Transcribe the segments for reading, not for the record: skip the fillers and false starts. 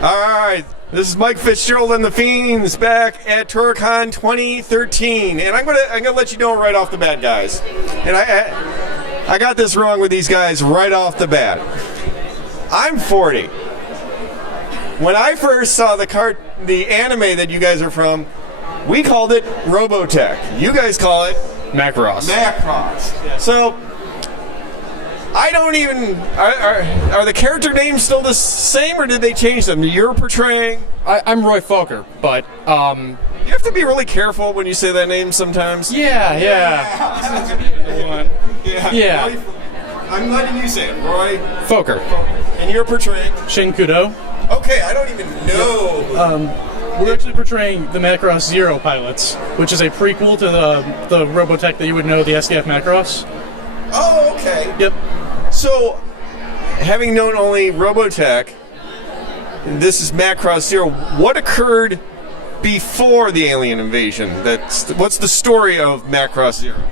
Alright, this is Mike Fitzgerald and the Fiends back at Tora-Con 2013. And I'm gonna let you know right off the bat, guys. And I got this wrong with these guys right off the bat. I'm 40. When I first saw the anime that you guys are from, we called it Robotech. You guys call it MACROSS. MACROSS. Yeah. So I don't even are the character names still the same, or did they change them? You're portraying. I'm Roy Focker, but you have to be really careful when you say that name sometimes. Yeah. Yeah. I'm letting you say it, Roy Focker. And you're portraying Shin Kudo. Okay, I don't even know. We're actually portraying the MACROSS ZERO pilots, which is a prequel to the Robotech that you would know, the SDF MACROSS. Oh, okay. Yep. So, having known only Robotech, this is MACROSS ZERO. What occurred before the alien invasion? What's the story of MACROSS ZERO?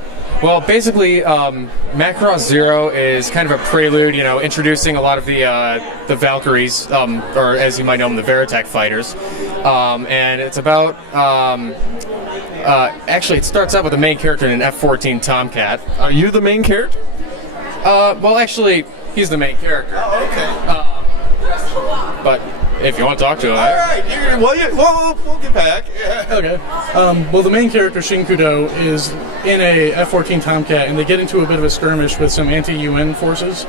Well, basically, MACROSS ZERO is kind of a prelude, introducing a lot of the Valkyries, or as you might know them, the Veritech fighters. And it's about, actually, it starts out with the main character in an F-14 Tomcat. Are you the main character? Well, actually, he's the main character. Oh, okay. But if you want to talk to him. All right. We'll get back. Yeah. Okay. Well, the main character, Shin Kudo, is in a F-14 Tomcat, and they get into a bit of a skirmish with some anti-UN forces,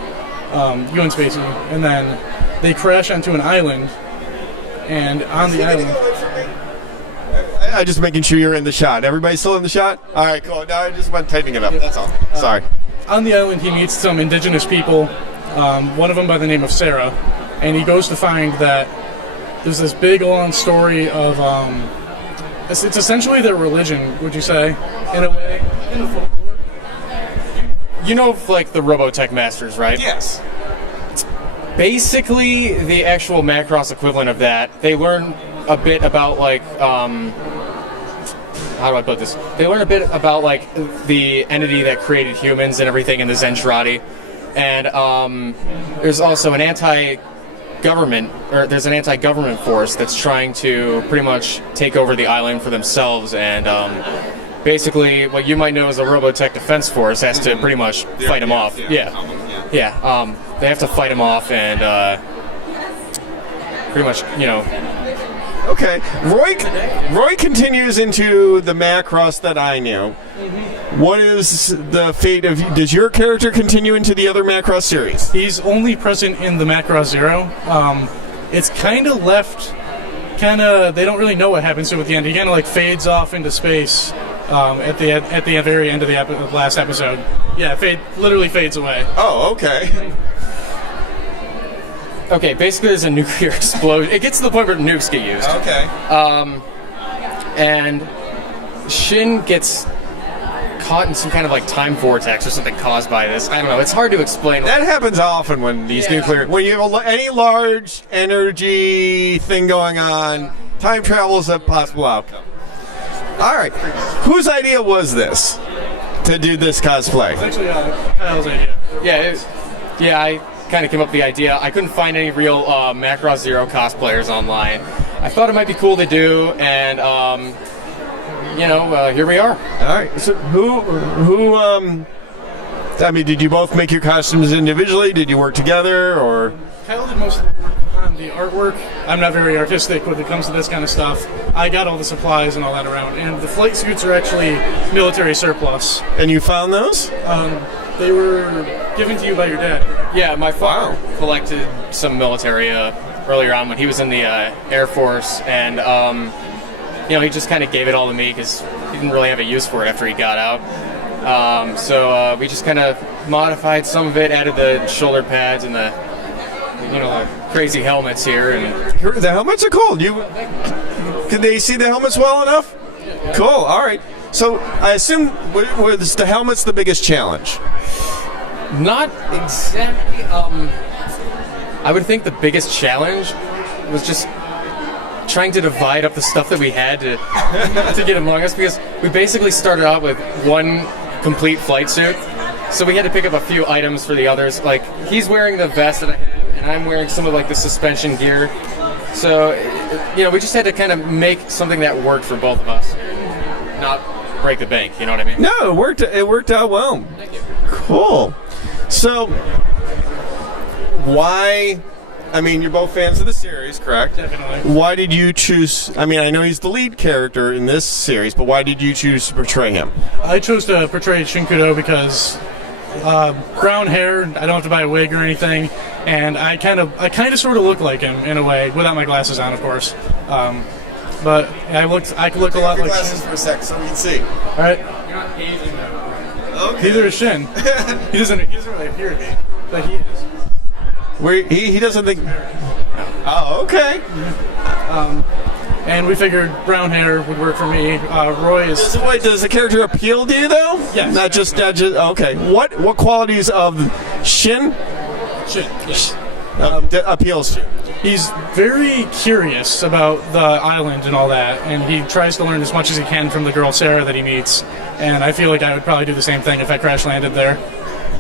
UN Spacey, and then they crash onto an island, and on the island... I'm just making sure you're in the shot. Everybody still in the shot? All right, cool. No, I just want tightening it up. That's all. Sorry. On the island, he meets some indigenous people, one of them by the name of Sarah, and he goes to find that there's this big, long story of, it's essentially their religion, would you say, in a way, in the folklore. You know, like, the Robotech Masters, right? Yes. Basically, the actual Macross equivalent of that, they learn a bit about, like, how do I put this? They learn a bit about, like, the entity that created humans and everything in the Zentradi. And there's also an anti-government force that's trying to pretty much take over the island for themselves. And basically, what you might know as a Robotech Defense Force has to pretty much fight them off. Yeah. They have to fight them off and pretty much, Okay, Roy continues into the Macross that I knew. What is the fate of... Does your character continue into the other Macross series? He's only present in the MACROSS ZERO. It's kind of left... They don't really know what happens to him at the end. He kind of like fades off into space at the very end of the last episode. Yeah, literally fades away. Oh, okay. Okay, basically there's a nuclear explosion. It gets to the point where nukes get used. Okay. And Shin gets caught in some kind of like time vortex or something caused by this. I don't know. It's hard to explain. That happens often when these when you have any large energy thing going on, time travel is a possible outcome. All right. Whose idea was this to do this cosplay? It's actually Kyle's idea. Yeah, I kind of came up with the idea. I couldn't find any real MACROSS ZERO cosplayers online. I thought it might be cool to do, and here we are. All right. So I mean, did you both make your costumes individually? Did you work together, or? Kyle did most of the work on the artwork. I'm not very artistic when it comes to this kind of stuff. I got all the supplies and all that around, and the flight suits are actually military surplus. And you found those? They were given to you by your dad. Yeah, my father collected some military earlier on when he was in the Air Force, and he just kind of gave it all to me because he didn't really have a use for it after he got out. So we just kind of modified some of it, added the shoulder pads and the crazy helmets here. And the helmets are cool. Can they see the helmets well enough? Yeah. Cool. All right. So I assume was the helmets the biggest challenge? Not exactly. I would think the biggest challenge was just trying to divide up the stuff that we had to get among us, because we basically started out with one complete flight suit. So we had to pick up a few items for the others. Like, he's wearing the vest that I have, and I'm wearing some of like the suspension gear. So, we just had to kind of make something that worked for both of us, not break the bank. You know what I mean? No, it worked out well. Thank you. Cool. So, why? I mean, you're both fans of the series, correct? Definitely. Why did you choose? I mean, I know he's the lead character in this series, but why did you choose to portray him? I chose to portray Shin Kudo because brown hair. I don't have to buy a wig or anything, and I kind of sort of look like him in a way, without my glasses on, of course. But I could look a lot like. Glasses for a sec, so we can see. All right. You're not Asian though. Okay. Neither is Shin. He doesn't really appear to be, but he is. He doesn't think. Oh, okay. And we figured brown hair would work for me. Roy is. Does the character appeal to you though? Yes. Not just okay. What qualities of Shin Shin. Yes. appeals to you? He's very curious about the island and all that, and he tries to learn as much as he can from the girl Sarah that he meets. And I feel like I would probably do the same thing if I crash landed there.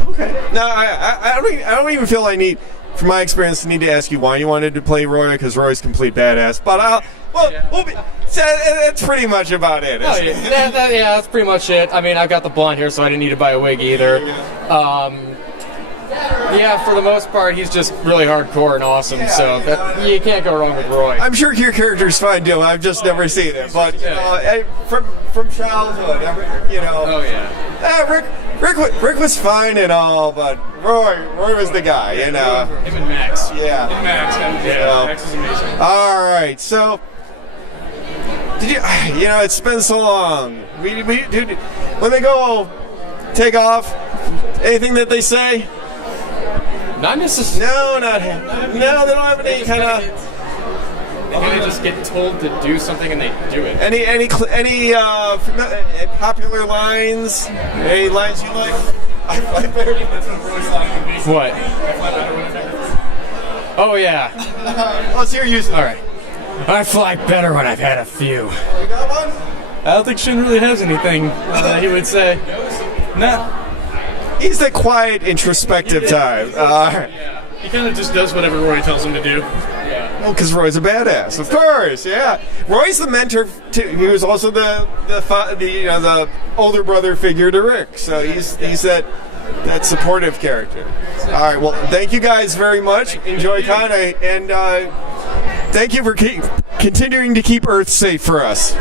Okay. No, I don't even feel I need, from my experience, need to ask you why you wanted to play Roy, because Roy's complete badass. But that's pretty much about it. Oh, yeah. That's pretty much it. I mean, I've got the blonde hair, so I didn't need to buy a wig either. Yeah, for the most part, he's just really hardcore and awesome, you can't go wrong with Roy. I'm sure your character's fine too. I've just never seen it, but from childhood, Oh, yeah. Rick was fine and all, but Roy was the guy, Him and Max. Yeah. Max, Max is amazing. All right, so did you? It's been so long. Dude, when they go take off, anything that they say? Not necessarily. No, they don't have any kind of. They kind of just get told to do something and they do it. Any popular lines? Any lines you like? What? Oh, yeah. Let's hear you. All right. I fly better when I've had a few. You got one? I don't think Shin really has anything that he would say. Nah. He's the quiet, introspective type. He kind of just does whatever Roy tells him to do. Well, because Roy's a badass, of course. Yeah, Roy's the mentor. He was also the older brother figure to Rick. So he's that supportive character. All right. Well, thank you guys very much. Enjoy Con, and thank you for continuing to keep Earth safe for us.